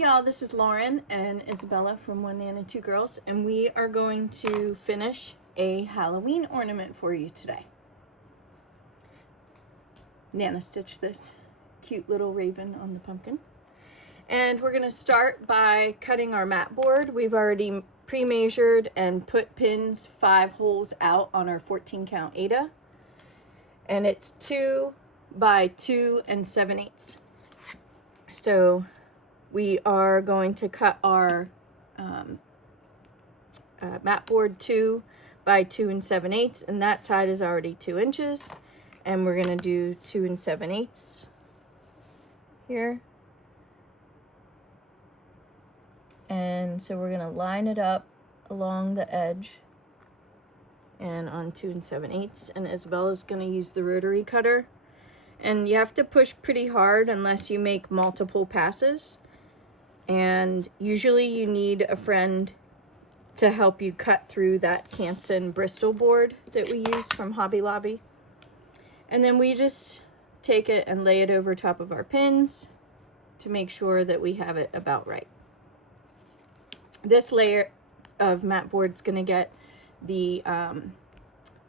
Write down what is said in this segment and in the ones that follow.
y'all, this is Lauren and Isabella from One Nana Two Girls, and we are going to finish a Halloween ornament for you today. Nana stitched this cute little raven on the pumpkin. And we're going to start by cutting our mat board. We've already pre-measured and put pins 5 holes out on our 14 count Aida. And it's 2 by 2 7/8. So we are going to cut our mat board 2 by 2 7/8, and that side is already 2 inches. And we're going to do 2 7/8 here. And so we're going to line it up along the edge and on 2 7/8. And Isabella's going to use the rotary cutter. And you have to push pretty hard unless you make multiple passes. And usually you need a friend to help you cut through that Canson Bristol board that we use from Hobby Lobby. And then we just take it and lay it over top of our pins to make sure that we have it about right. This layer of mat board is going to get the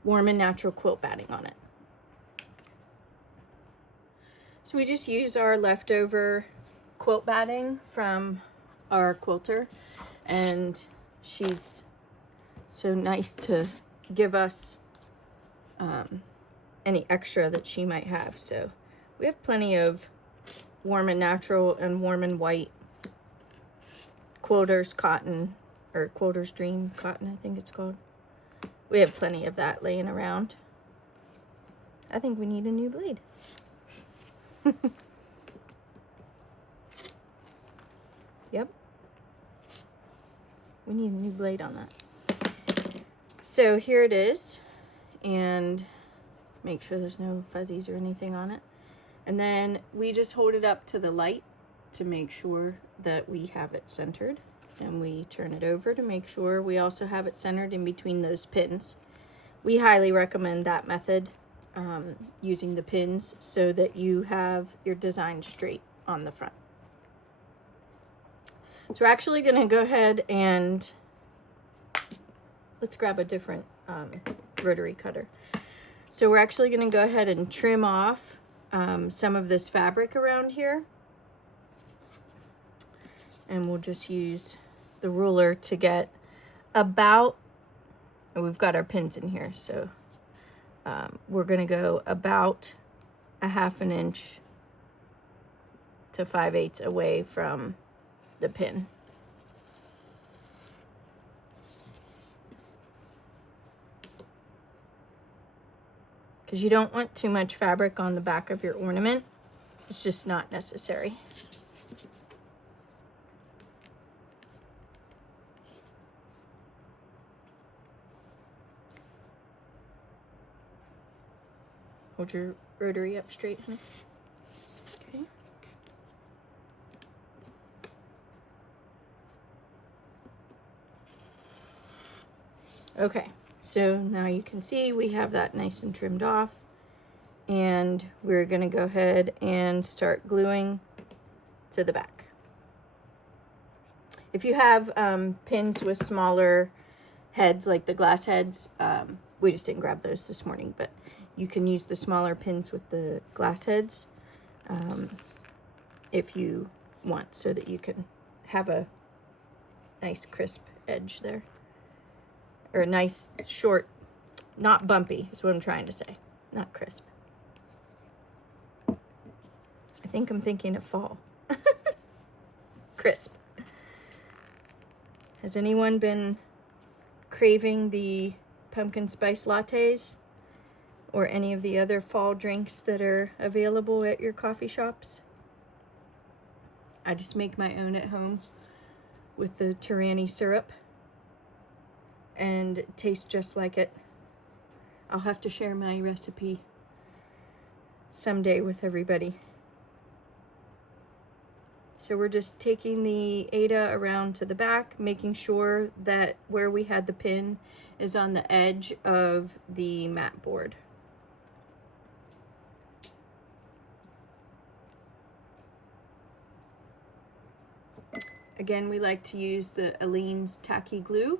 warm and natural quilt batting on it. So we just use our leftover quilt batting from our quilter, and she's so nice to give us any extra that she might have. So we have plenty of warm and natural and warm and white quilters cotton, or quilters dream cotton, I think it's called. We have plenty of that laying around. I think we need a new blade. Yep, we need a new blade on that. So here it is, and make sure there's no fuzzies or anything on it. And then we just hold it up to the light to make sure that we have it centered, and we turn it over to make sure we also have it centered in between those pins. We highly recommend that method, using the pins so that you have your design straight on the front. So we're actually going to go ahead and let's grab a different rotary cutter. So we're actually going to go ahead and trim off some of this fabric around here. And we'll just use the ruler to get about, and we've got our pins in here, so we're going to go about a 1/2 inch to 5/8 away from the pin. Because you don't want too much fabric on the back of your ornament. It's just not necessary. Hold your rotary up straight, honey. Okay. Okay, so now you can see we have that nice and trimmed off, and we're going to go ahead and start gluing to the back. If you have pins with smaller heads, like the glass heads, we just didn't grab those this morning, but you can use the smaller pins with the glass heads if you want, so that you can have a nice crisp edge there. Or a nice short, not bumpy is what I'm trying to say, not crisp. I think I'm thinking of fall. Crisp. Has anyone been craving the pumpkin spice lattes or any of the other fall drinks that are available at your coffee shops? I just make my own at home with the Tyranny syrup, and it tastes just like it. I'll have to share my recipe someday with everybody. So we're just taking the Aida around to the back, making sure that where we had the pin is on the edge of the mat board. Again, we like to use the Aleene's tacky glue,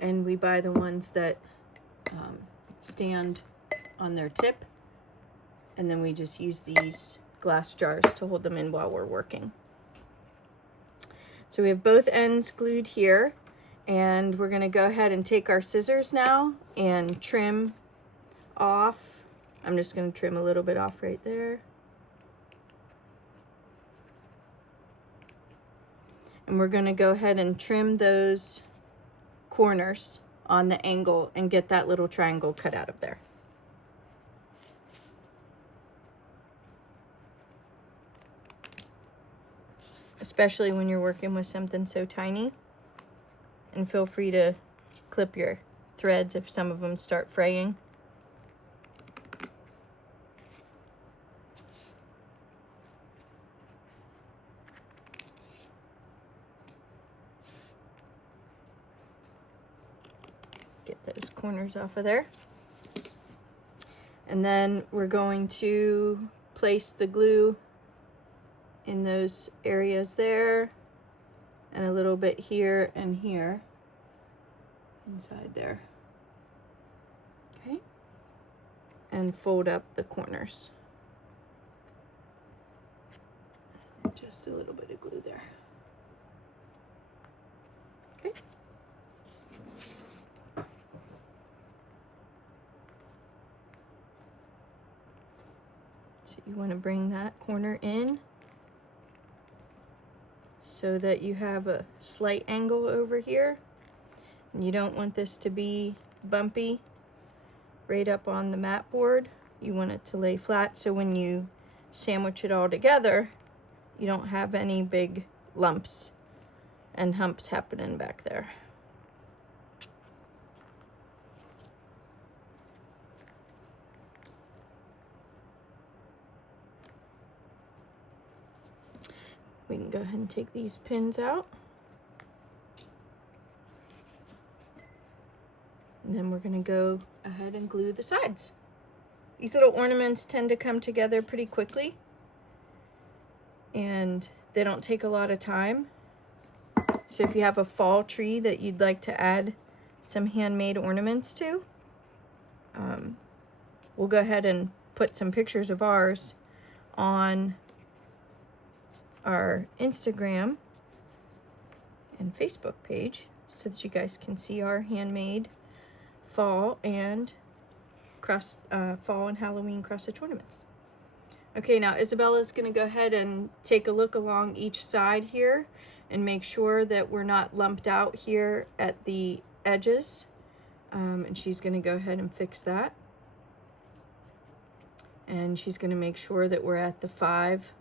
and we buy the ones that stand on their tip, and then we just use these glass jars to hold them in while we're working. So we have both ends glued here, and we're going to go ahead and take our scissors now and trim off. I'm just going to trim a little bit off right there. And we're going to go ahead and trim those corners on the angle and get that little triangle cut out of there. Especially when you're working with something so tiny. And feel free to clip your threads if some of them start fraying. Get those corners off of there. And then we're going to place the glue in those areas there, and a little bit here and here inside there. Okay, and fold up the corners. Just a little bit of glue there. Okay. So you want to bring that corner in so that you have a slight angle over here. And you don't want this to be bumpy right up on the mat board. You want it to lay flat so when you sandwich it all together, you don't have any big lumps and humps happening back there. We can go ahead and take these pins out. And then we're gonna go ahead and glue the sides. These little ornaments tend to come together pretty quickly, and they don't take a lot of time. So if you have a fall tree that you'd like to add some handmade ornaments to, we'll go ahead and put some pictures of ours on our Instagram and Facebook page so that you guys can see our handmade fall and fall and Halloween cross-stitch ornaments. Okay, now Isabella's going to go ahead and take a look along each side here and make sure that we're not lumped out here at the edges, and she's going to go ahead and fix that. And she's going to make sure that we're at the 5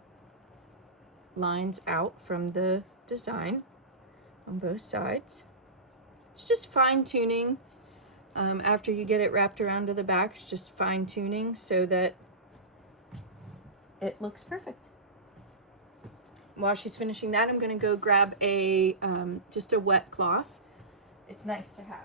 lines out from the design on both sides. It's just fine tuning. After you get it wrapped around to the back, it's just fine tuning so that it looks perfect. While she's finishing that, I'm going to go grab a just a wet cloth. It's nice to have.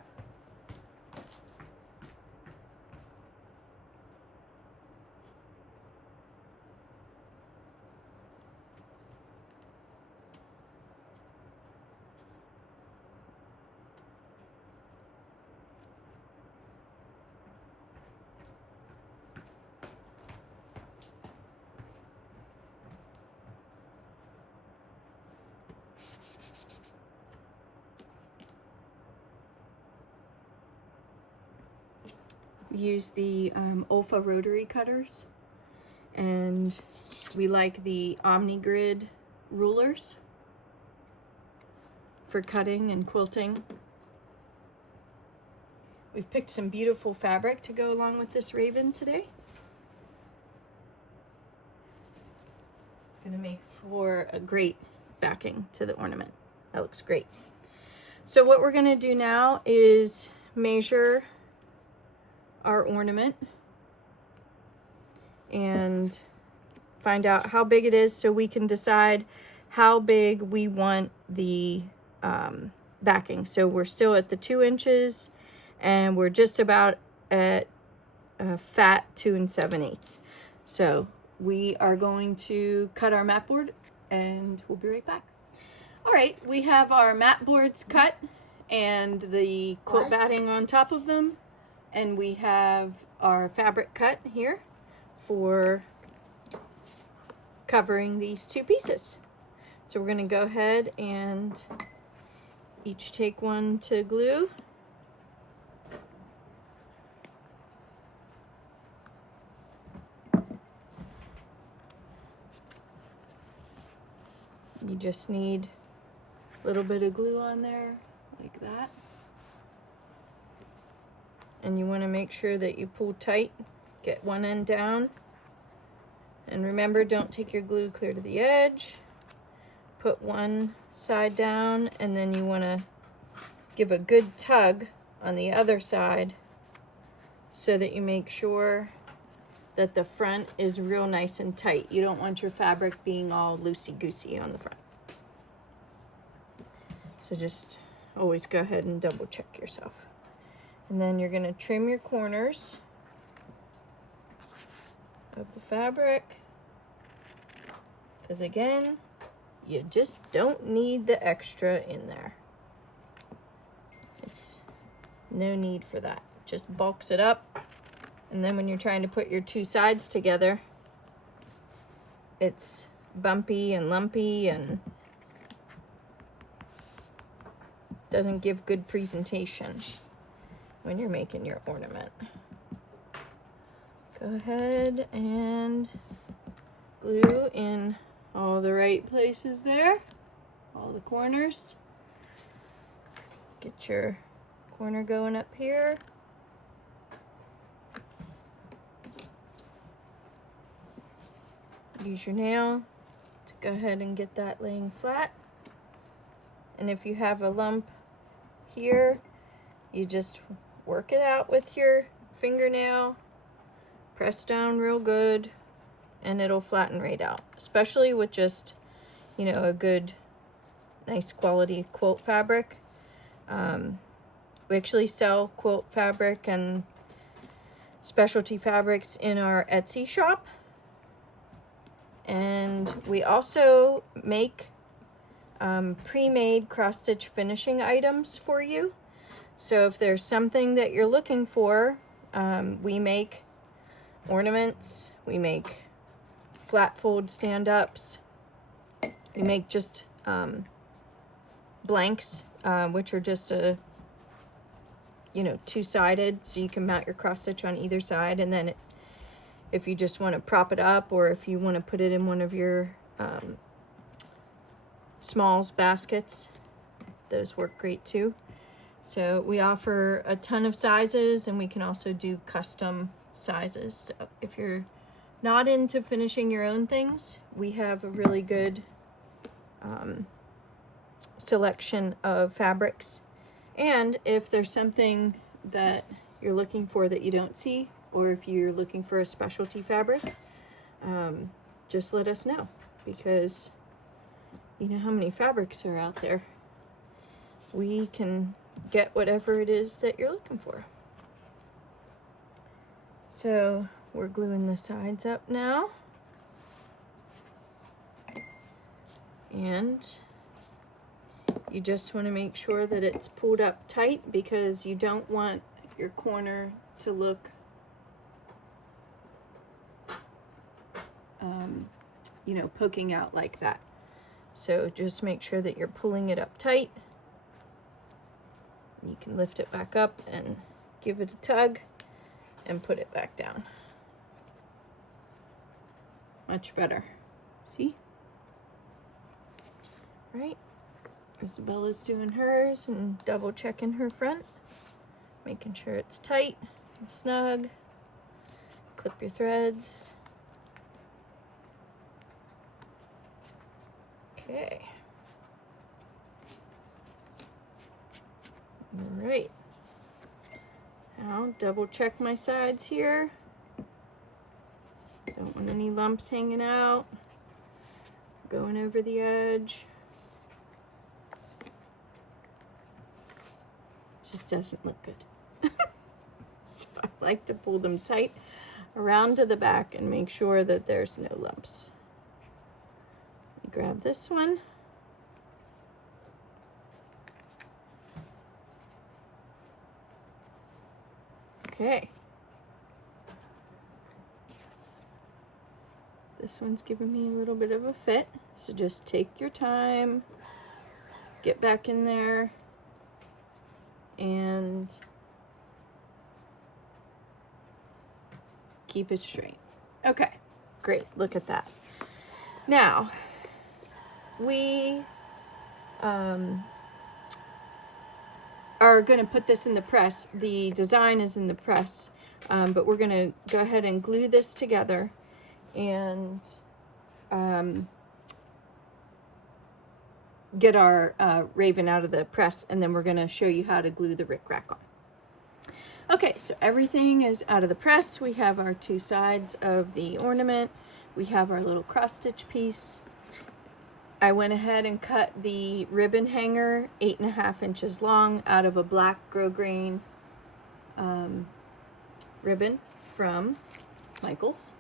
Use the Olfa rotary cutters, and we like the OmniGrid rulers for cutting and quilting. We've picked some beautiful fabric to go along with this raven today. It's going to make for a great backing to the ornament. That looks great. So what we're going to do now is measure our ornament and find out how big it is so we can decide how big we want the backing. So we're still at the 2 inches, and we're just about at a fat 2 7/8. So we are going to cut our mat board, and we'll be right back. All right, we have our mat boards cut and the quilt batting on top of them, and we have our fabric cut here for covering these two pieces. So we're going to go ahead and each take one to glue. You just need a little bit of glue on there, like that. And you want to make sure that you pull tight, get one end down. And remember, don't take your glue clear to the edge. Put one side down, and then you want to give a good tug on the other side so that you make sure that the front is real nice and tight. You don't want your fabric being all loosey-goosey on the front. So just always go ahead and double check yourself. And then you're going to trim your corners of the fabric, because again, you just don't need the extra in there. It's no need for that. Just bulks it up. And then when you're trying to put your two sides together, it's bumpy and lumpy and doesn't give good presentation when you're making your ornament. Go ahead and glue in all the right places there, all the corners. Get your corner going up here. Use your nail to go ahead and get that laying flat. And if you have a lump here, you just work it out with your fingernail, press down real good, and it'll flatten right out. Especially with just, you know, a good, nice quality quilt fabric. We actually sell quilt fabric and specialty fabrics in our Etsy shop. And we also make pre-made cross-stitch finishing items for you. So if there's something that you're looking for, we make ornaments, we make flat fold stand-ups, we make just blanks, which are just a, you know, two-sided, so you can mount your cross-stitch on either side, and then if you just want to prop it up, or if you want to put it in one of your smalls baskets, those work great too. So we offer a ton of sizes, and we can also do custom sizes. So if you're not into finishing your own things, we have a really good selection of fabrics. And if there's something that you're looking for that you don't see, or if you're looking for a specialty fabric, just let us know, because you know how many fabrics are out there. We can get whatever it is that you're looking for. So we're gluing the sides up now. And you just want to make sure that it's pulled up tight, because you don't want your corner to look you know, poking out like that. So just make sure that you're pulling it up tight. You can lift it back up and give it a tug and put it back down. Much better. See? Right? Isabella's doing hers and double checking her front, making sure it's tight and snug. Clip your threads. Okay. All right. Now double check my sides here. Don't want any lumps hanging out, going over the edge. Just doesn't look good. So I like to pull them tight around to the back and make sure that there's no lumps. Grab this one, Okay. This one's giving me a little bit of a fit, so just take your time, get back in there, and keep it straight. Okay, great, look at that. Now, we are gonna put this in the press. The design is in the press, but we're gonna go ahead and glue this together and get our raven out of the press, and then we're going to show you how to glue the rickrack on. Okay, so everything is out of the press. We have our two sides of the ornament. We have our little cross stitch piece. I went ahead and cut the ribbon hanger 8.5 inches long out of a black grosgrain ribbon from Michaels.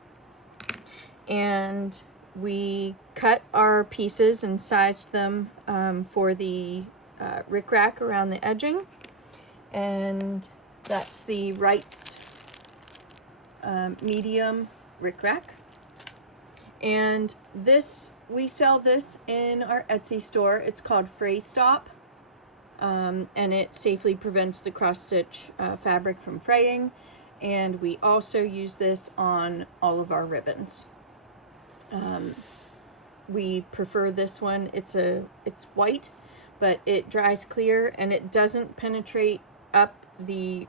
And we cut our pieces and sized them for the rickrack around the edging. And that's the Wright's medium rickrack. And this, we sell this in our Etsy store. It's called Flosstube, and it safely prevents the cross stitch fabric from fraying. And we also use this on all of our ribbons. We prefer this one. It's white, but it dries clear and it doesn't penetrate up the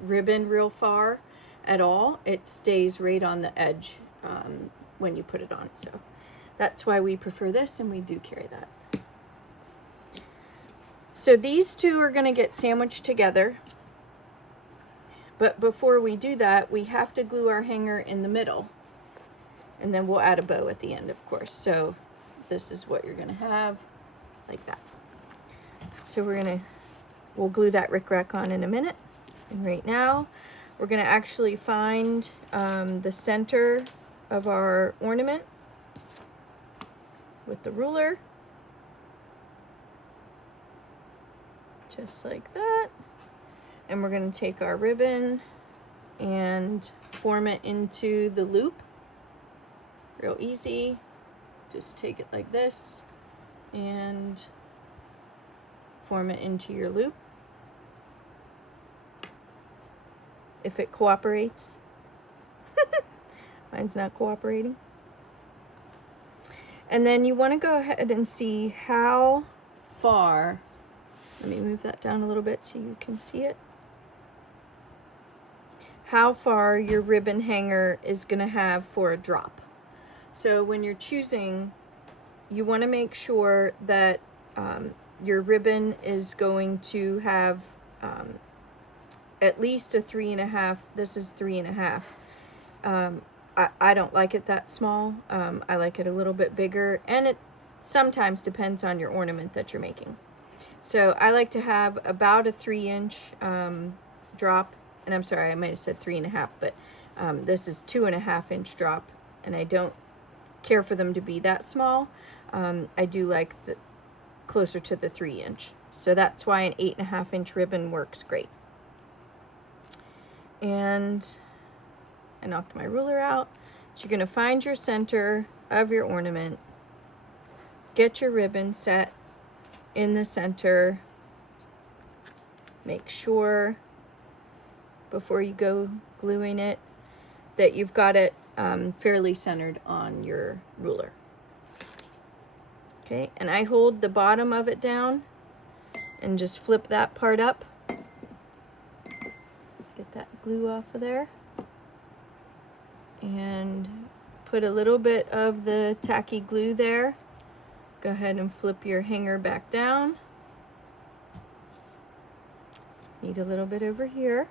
ribbon real far at all. It stays right on the edge when you put it on. So that's why we prefer this, and we do carry that. So these two are going to get sandwiched together. But before we do that, we have to glue our hanger in the middle. And then we'll add a bow at the end, of course. So this is what you're going to have, like that. So we'll glue that rickrack on in a minute. And right now, we're going to actually find the center of our ornament with the ruler. Just like that. And we're going to take our ribbon and form it into the loop. Real easy. Just take it like this and form it into your loop. If it cooperates. Mine's not cooperating. And then you want to go ahead and see how far, let me move that down a little bit so you can see it, how far your ribbon hanger is going to have for a drop. So when you're choosing, you want to make sure that your ribbon is going to have at least a 3.5. This is 3.5. I don't like it that small. I like it a little bit bigger, and it sometimes depends on your ornament that you're making. So I like to have about a 3-inch drop, and I'm sorry, I might have said 3.5, but this is 2.5-inch drop, and I don't care for them to be that small. I do like the closer to the 3-inch. So that's why an 8.5-inch ribbon works great. And I knocked my ruler out. So you're going to find your center of your ornament. Get your ribbon set in the center. Make sure before you go gluing it that you've got it fairly centered on your ruler. Okay, and I hold the bottom of it down and just flip that part up. Get that glue off of there. And put a little bit of the tacky glue there. Go ahead and flip your hanger back down. Need a little bit over here.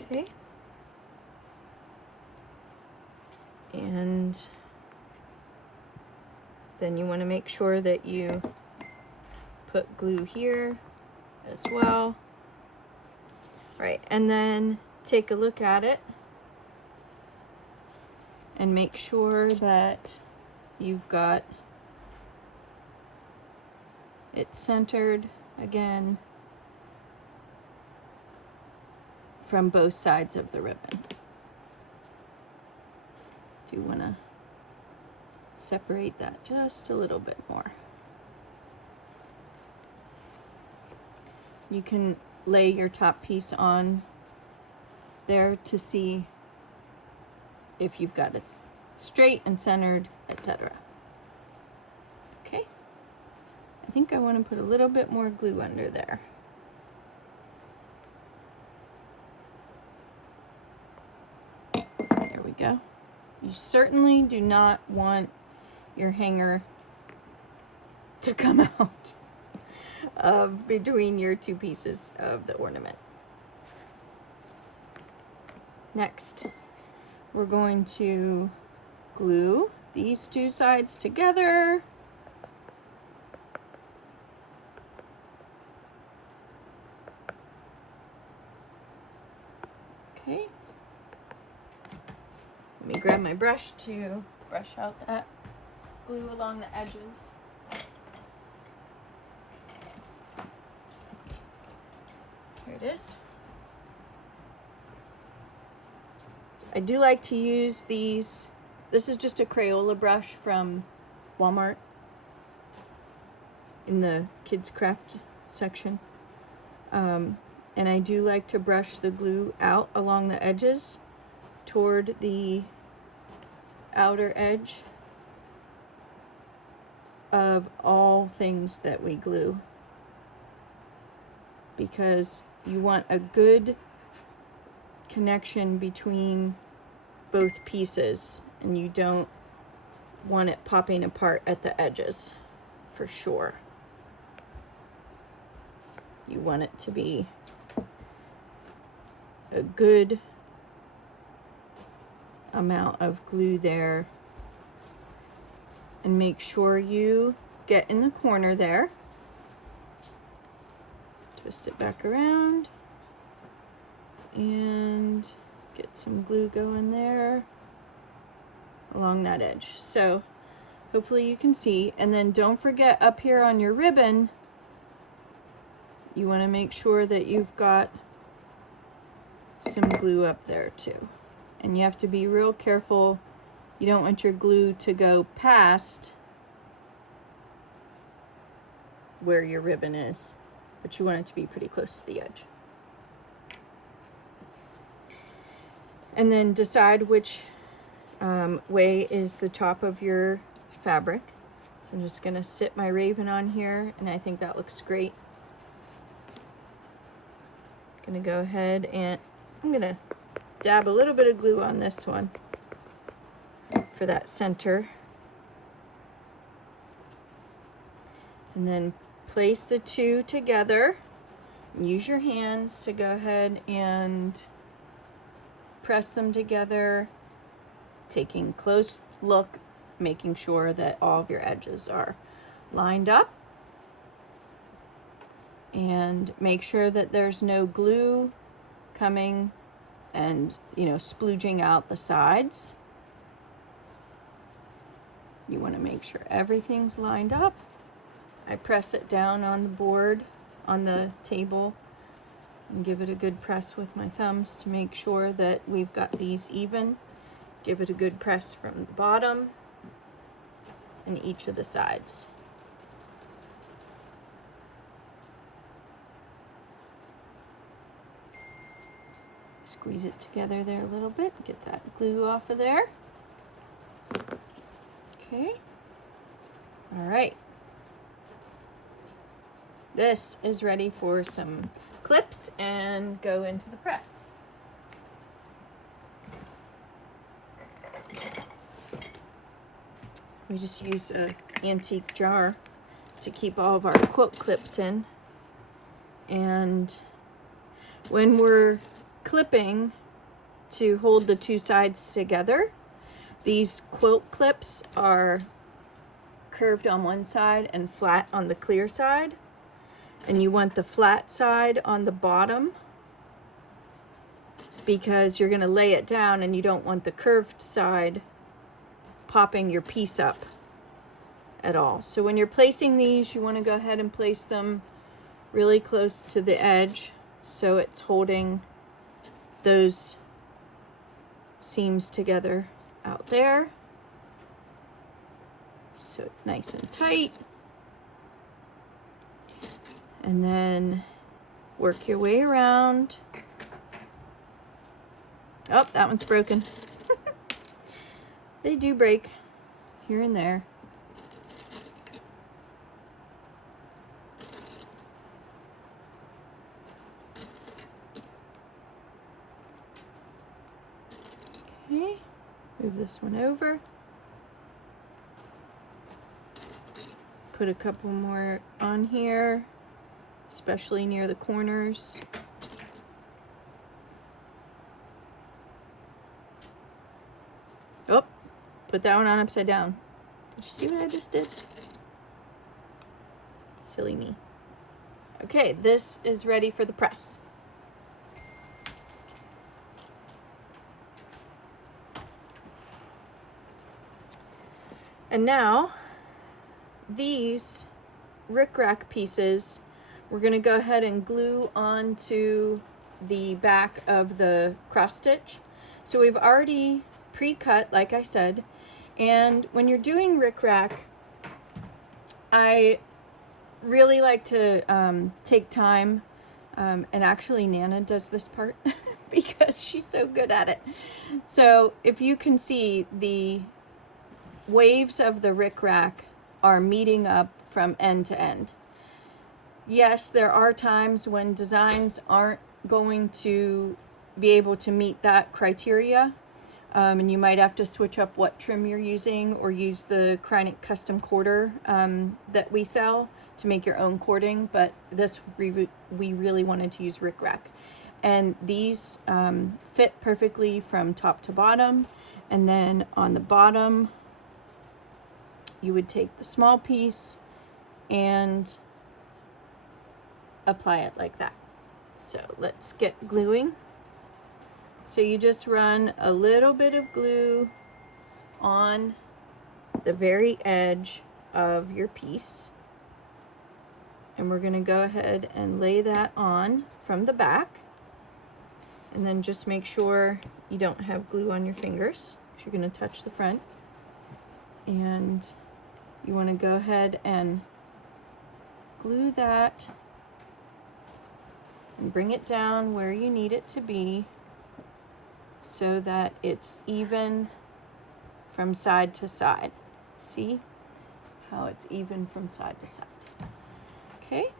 Okay. And then you want to make sure that you put glue here as well. Right, and then take a look at it and make sure that you've got it centered again from both sides of the ribbon. Do want to separate that just a little bit more. You can lay your top piece on there to see if you've got it straight and centered, etc. Okay. I think I want to put a little bit more glue under there. There we go. You certainly do not want your hanger to come out of between your two pieces of the ornament. Next, we're going to glue these two sides together. Okay. Let me grab my brush to brush out that glue along the edges. Here it is. I do like to use these. This is just a Crayola brush from Walmart in the kids craft section. And I do like to brush the glue out along the edges toward the outer edge of all things that we glue, because you want a good connection between both pieces, and you don't want it popping apart at the edges for sure. You want it to be a good amount of glue there, and make sure you get in the corner there. Twist it back around and get some glue going there along that edge. So hopefully you can see. And then don't forget, up here on your ribbon, you want to make sure that you've got some glue up there too. And you have to be real careful. You don't want your glue to go past where your ribbon is, but you want it to be pretty close to the edge. And then decide which way is the top of your fabric. So I'm just gonna sit my raven on here, and I think that looks great. Gonna go ahead and I'm gonna dab a little bit of glue on this one for that center. And then place the two together. Use your hands to go ahead and press them together, taking a close look, making sure that all of your edges are lined up. And make sure that there's no glue coming and, splooging out the sides. You want to make sure everything's lined up. I press it down on the board, on the table, and give it a good press with my thumbs to make sure that we've got these even. Give it a good press from the bottom and each of the sides. Squeeze it together there a little bit, get that glue off of there. Okay. All right. This is ready for some clips and go into the press. We just use an antique jar to keep all of our quote clips in. And when we're clipping to hold the two sides together, these quote clips are curved on one side and flat on the clear side. And you want the flat side on the bottom because you're going to lay it down, and you don't want the curved side popping your piece up at all. So when you're placing these, you want to go ahead and place them really close to the edge so it's holding those seams together out there. So it's nice and tight. And then work your way around. Oh, that one's broken. They do break here and there. Okay, move this one over. Put a couple more on here, especially near the corners. Oh, put that one on upside down. Did you see what I just did? Silly me. Okay, this is ready for the press. And now, these rickrack pieces, we're going to go ahead and glue onto the back of the cross stitch. So we've already pre-cut, like I said, and when you're doing rickrack, I really like to take time, and actually Nana does this part because she's so good at it. So if you can see, the waves of the rickrack are meeting up from end to end. Yes, there are times when designs aren't going to be able to meet that criteria, and you might have to switch up what trim you're using or use the Kreinik custom quarter that we sell to make your own cording, but this we really wanted to use rickrack. And these fit perfectly from top to bottom, and then on the bottom you would take the small piece and apply it like that. So let's get gluing. So you just run a little bit of glue on the very edge of your piece. And we're gonna go ahead and lay that on from the back. And then just make sure you don't have glue on your fingers, because you're gonna touch the front. And you wanna go ahead and glue that and bring it down where you need it to be so that it's even from side to side. See how it's even from side to side. Okay,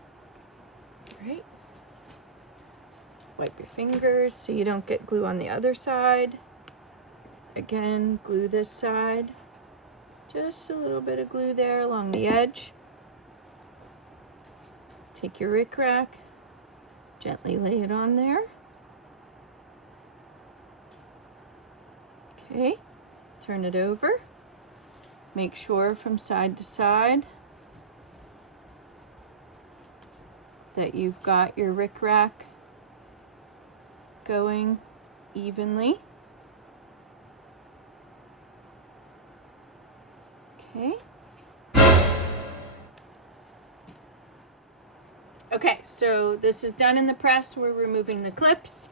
great. Wipe your fingers so you don't get glue on the other side. Again, glue this side. Just a little bit of glue there along the edge. Take your rickrack, gently lay it on there. Okay, turn it over. Make sure from side to side that you've got your rickrack going evenly. Okay. Okay, so this is done in the press. We're removing the clips.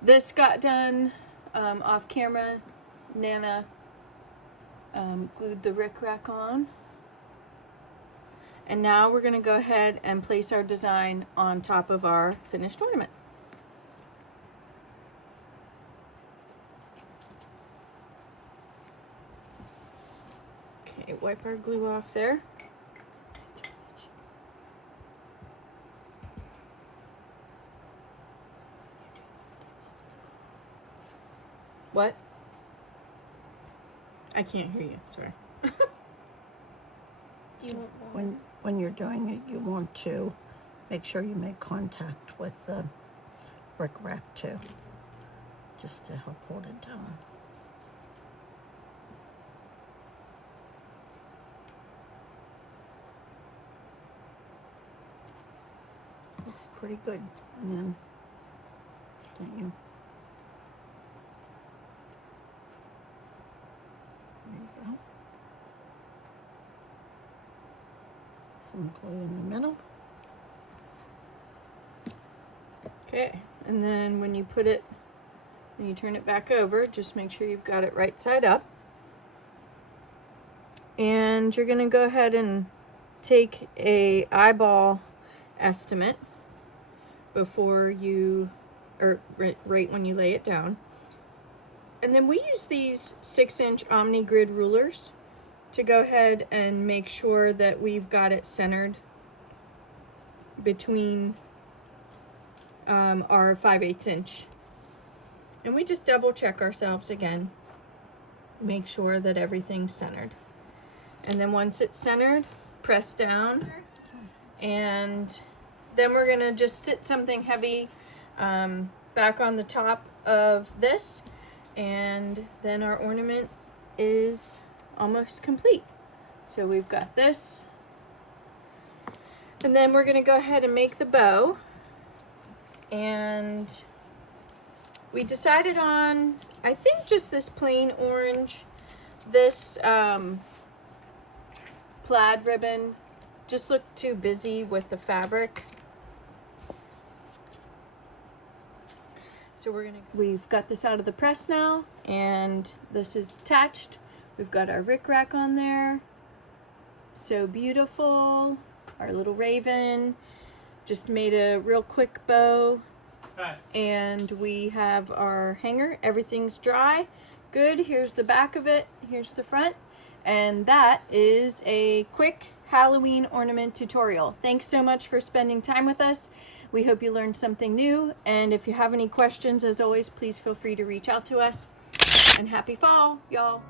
This got done off camera. Nana glued the rickrack on. And now we're going to go ahead and place our design on top of our finished ornament. Okay, wipe our glue off there. What? I can't hear you, sorry. Do you want when you're doing it, you want to make sure you make contact with the rickrack too, just to help hold it down. Looks pretty good, and then, don't you? There you go. Some glue in the middle. Okay, and then when you put it And you turn it back over. Just make sure you've got it right side up. And you're gonna go ahead and take a eyeball estimate before you, or right when you lay it down. And then we use these 6-inch Omni Grid rulers to go ahead and make sure that we've got it centered between our 5/8 inch. And we just double check ourselves again, make sure that everything's centered. And then once it's centered, press down, and then we're gonna just sit something heavy back on the top of this, and then our ornament is almost complete. So we've got this, and then we're gonna go ahead and make the bow. And we decided on, I think, just this plain orange. This plaid ribbon just looked too busy with the fabric. So we've got this out of the press now, and this is attached. We've got our rickrack on there. So beautiful. Our little raven. Just made a real quick bow. Hi. And we have our hanger. Everything's dry. Good. Here's the back of it. Here's the front. And that is a quick Halloween ornament tutorial. Thanks so much for spending time with us. We hope you learned something new. And if you have any questions, as always, please feel free to reach out to us. And happy fall, y'all.